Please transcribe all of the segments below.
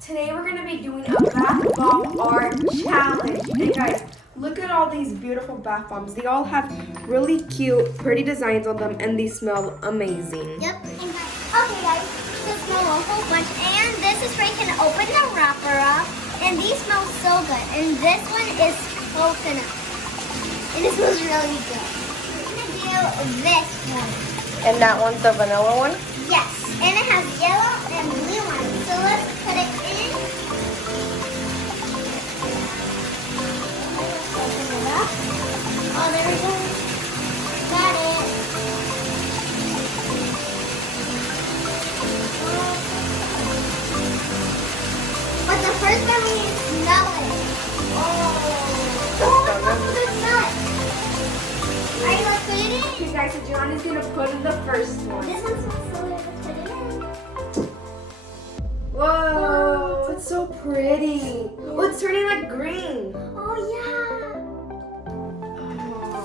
Today we're going to be doing a bath bomb art challenge. And guys, look at all these beautiful bath bombs. They all have really cute, pretty designs on them, and they smell amazing. Yep. Okay guys, this smells a whole bunch. And this is where you can open the wrapper up. And these smell so good. And this one is coconut. And it smells really good. We're going to do this one. And that one's the vanilla one? Yes, and it has yellow and blue ones. So let's put it in. Open it up. Oh, there we go. Got it. But the first one we need to smell it. Oh, let's smell it. Are you like put it in? Okay guys, so Jaylani's going to put in the first one. This one smells so good. Let's put it in. Whoa, it's so pretty. Oh, it's turning like green. Oh yeah. Oh,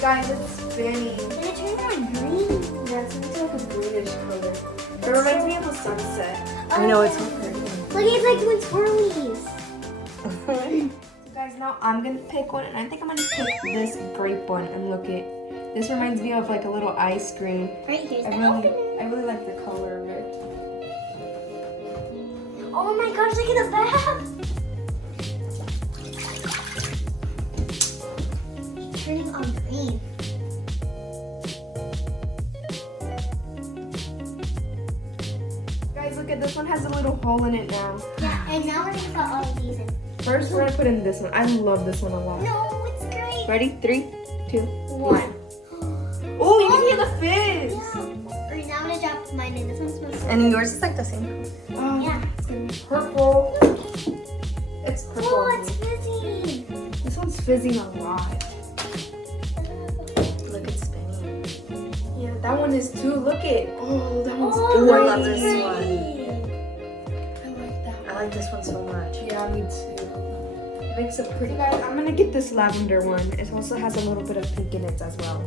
guys, it's spinning. And it turns like green. Yeah, it's into like a greenish color. It reminds me of a sunset. I know, it's so pretty. Look, it's like doing twirlies. So guys, now I'm gonna pick one, and I think I'm gonna pick this grape one. And look at this, reminds me of like a little ice cream. Right here's I the really like the color of it. Oh my gosh, look at the back. It's turning on green. Guys, look at this one has a little hole in it now. Yeah, and now we're gonna put all of these in. First, we're gonna put in this one. I love this one a lot. No, it's great. Ready? 3, 2, 1. Oh, Oh, you can hear the fizz. yeah. Alright, now I'm gonna drop mine in. This one smells so And yours is like the same. Oh, Yeah. it's gonna be purple. It's purple. Oh, it's fizzy. This one's fizzing a lot. Look, it's spinning. Yeah, that one is too. Look it. Oh, that one's Oh, Ooh, I love this pretty. one. I like that I like this one so much. Yeah, me too. It makes it pretty. Guys, I'm gonna get this lavender one. It also has a little bit of pink in it as well.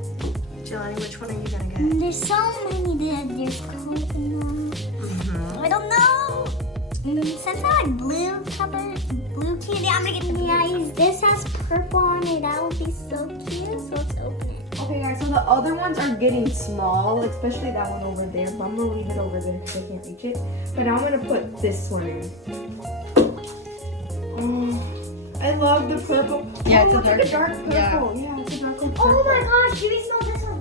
Jaylani, which one are you gonna get? There's so many there. There's coconut. I don't know. Since I like blue covered, blue candy, I'm gonna get guys. This has purple on it. That would be so cute. So let's open it. Okay, guys, so the other ones are getting small, especially that one over there. But I'm gonna leave it over there because I can't reach it. But now I'm gonna put this one in. Oh, I love the purple. Yeah, oh, it's a like dark- a dark purple. Yeah, it's a dark purple. Oh my gosh, do we smell this one?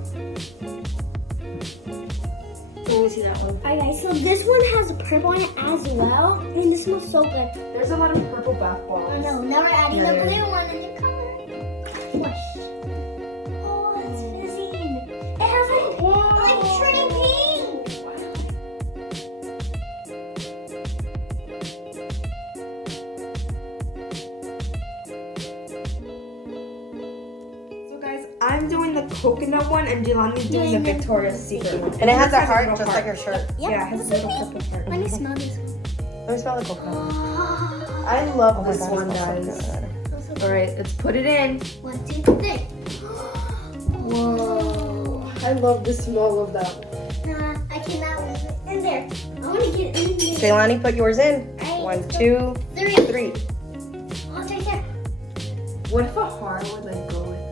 Let me see that one. Alright guys, so this one has purple on it as well. And this smells so good. There's a lot of purple bath bombs. I know, now we're adding Yeah, the yeah. blue one in the color. Swish. Oh, it's fizzing. It has like turning pink. So guys, I'm doing the coconut one and Jaylani's doing the Doing the- Victoria's Secret one. And it has a This heart little just like your shirt. Yep, Yeah, it has a this is little me. purple heart. Let me smell this one. Let me smell the coconut. Oh, I love Oh my this God, one, it smells guys. so good. All right, let's put it in. 1, 2, 3. Whoa, I love the smell of that one. Nah, I cannot leave it in there. I want to get in there. Jaylani, put yours in. Alright, 1, let's 2, 3. 3. Oh, it's right there. What if a heart would like go with it?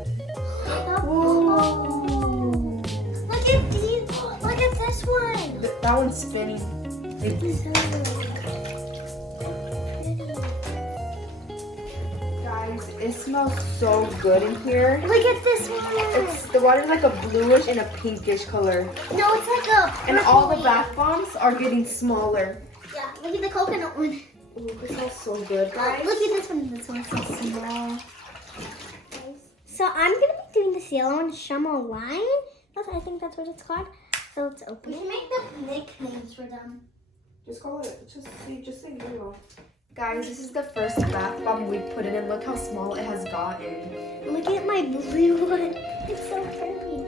Whoa. Look at these. Look at this one. That one's spinning. Guys, it smells so good in here. Look at this one. It's the water's like a bluish and a pinkish color. No, it's like a And all the purpley. bath bombs are getting smaller. Yeah, look at the coconut one. Ooh, it smells so good, Oh, guys. look at this one. This one's so small. So I'm gonna be doing this yellow one, Chamois Line. I think that's what it's called. So let's open it. We can make the nicknames for them. Just call it, just say yellow. Guys, this is the first bath bomb we put it in. Look how small it has gotten. Look at my blue one. It's so pretty.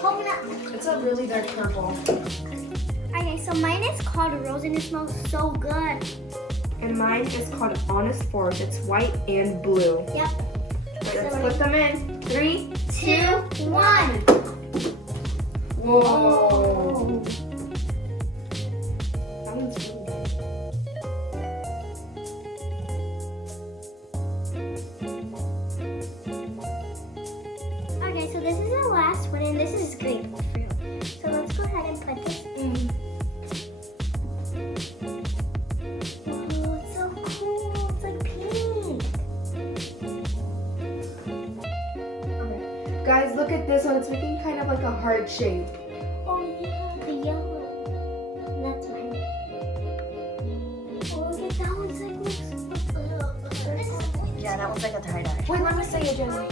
Coconut. It's a really dark purple. Okay, so mine is called Rose and it smells so good. And mine is called Honest Forest. It's white and blue. Yep. Right, let's put them in. 3, 2, 1. Whoa. That one's really good. this one, it's making kind of like a heart shape. Oh yeah, the yellow. That's mine. Oh, look at that one's like looks. Yeah, that one's like a tie-dye. Wait, let me say it, Jenny.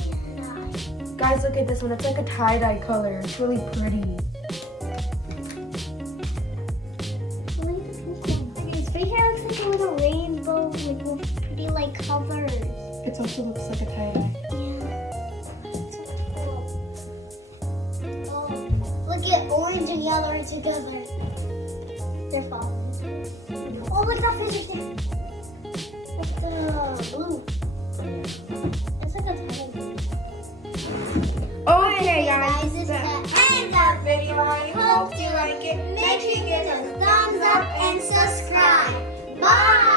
Guys, look at this one. It's like a tie-dye color. It's really pretty. His face here looks like a little rainbow with pretty like colors. It also looks like a tie-dye. Oh, look at orange and yellow are together. They're falling. Oh, look at that fish there. Look at the blue. It's like a tie. Okay, guys. This is the end of the video. I hope you like it. Make sure you give us a thumbs up and subscribe. Bye.